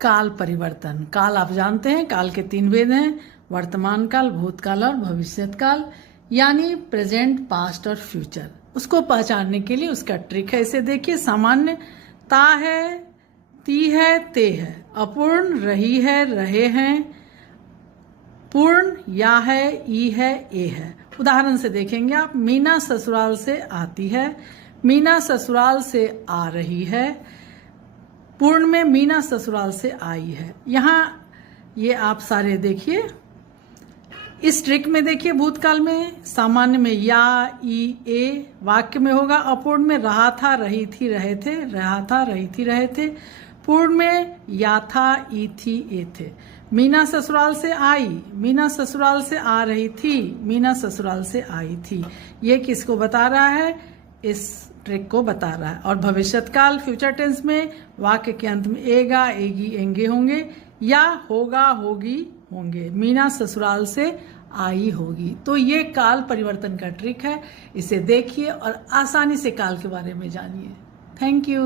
काल परिवर्तन। काल आप जानते हैं, काल के 3 वेद हैं, वर्तमान काल, भूतकाल और भविष्यत काल, यानी प्रेजेंट, पास्ट और फ्यूचर। उसको पहचानने के लिए उसका ट्रिक है, इसे देखिए। सामान्य ता है, ती है, ते है। अपूर्ण रही है, रहे हैं। पूर्ण या है, ई है, ए है। उदाहरण से देखेंगे आप। मीना ससुराल से आती है, मीना ससुराल से आ रही है। पूर्ण में मीना ससुराल से आई है। यहाँ ये आप सारे देखिए। इस ट्रिक में देखिए, भूतकाल में सामान्य में या, ई, ए वाक्य में होगा। अपूर्ण में रहा था, रही थी, रहे थे। रहा था, रही थी, रहे थे। पूर्ण में या था, ई थी, ए थे। मीना ससुराल से आई, मीना ससुराल से आ रही थी, मीना ससुराल से आई थी। ये किसको बता रहा है? इस ट्रिक को बता रहा है। और भविष्यत काल, फ्यूचर टेंस में वाक्य के अंत में एगा, एगी, एंगे होंगे, या होगा, होगी, होंगे। मीना ससुराल से आई होगी। तो ये काल परिवर्तन का ट्रिक है, इसे देखिए और आसानी से काल के बारे में जानिए। Thank you.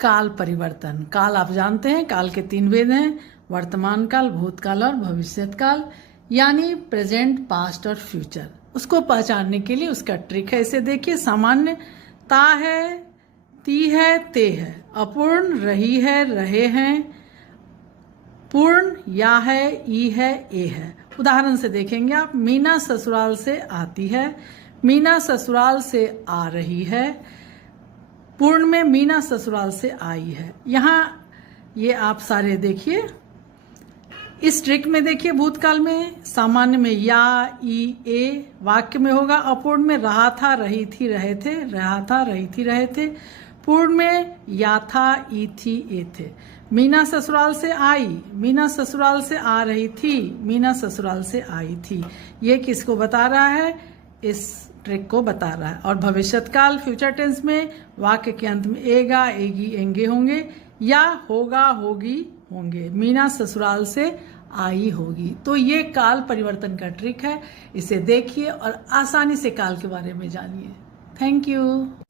काल परिवर्तन। काल आप जानते हैं, काल के 3 वेद हैं, वर्तमान काल, भूतकाल और भविष्यत काल, यानी प्रेजेंट, पास्ट और फ्यूचर। उसको पहचानने के लिए उसका ट्रिक है, इसे देखिए। सामान्य ता है, ती है, ते है। अपूर्ण रही है, रहे हैं। पूर्ण या है, ई है, ए है। उदाहरण से देखेंगे आप। मीना ससुराल से आती है, मीना ससुराल से आ रही है। पूर्ण में मीना ससुराल से आई है। यहाँ ये आप सारे देखिए। इस ट्रिक में देखिए, भूतकाल में सामान्य में या, ई, ए वाक्य में होगा। अपूर्ण में रहा था, रही थी, रहे थे। रहा था, रही थी, रहे थे। पूर्ण में या था, ई थी, ए थे। मीना ससुराल से आई, मीना ससुराल से आ रही थी, मीना ससुराल से आई थी। ये किसको बता रहा है? इस ट्रिक को बता रहा है। और भविष्यत काल, फ्यूचर टेंस में वाक्य के अंत में एगा, एगी, एंगे होंगे, या होगा, होगी, होंगे। मीना ससुराल से आई होगी। तो ये काल परिवर्तन का ट्रिक है, इसे देखिए और आसानी से काल के बारे में जानिए। Thank you.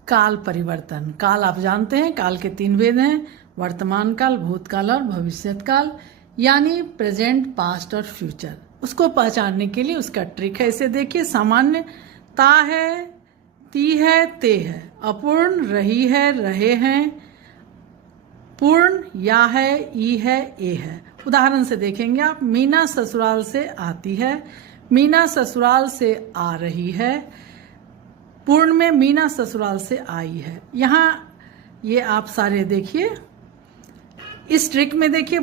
काल परिवर्तन। काल आप जानते हैं, काल के 3 वेद हैं, वर्तमान काल, भूतकाल और भविष्यत काल, यानी प्रेजेंट, पास्ट और फ्यूचर। उसको पहचानने के लिए उसका ट्रिक है, इसे देखिए। सामान्य ता है, ती है, ते है। अपूर्ण रही है, रहे हैं। पूर्ण या है, ई है, ए है। उदाहरण से देखेंगे आप। मीना ससुराल से आती है, मीना ससुराल से आ रही है। पूर्ण में मीना ससुराल से आई है। यहाँ ये आप सारे देखिए। इस ट्रिक में देखिए।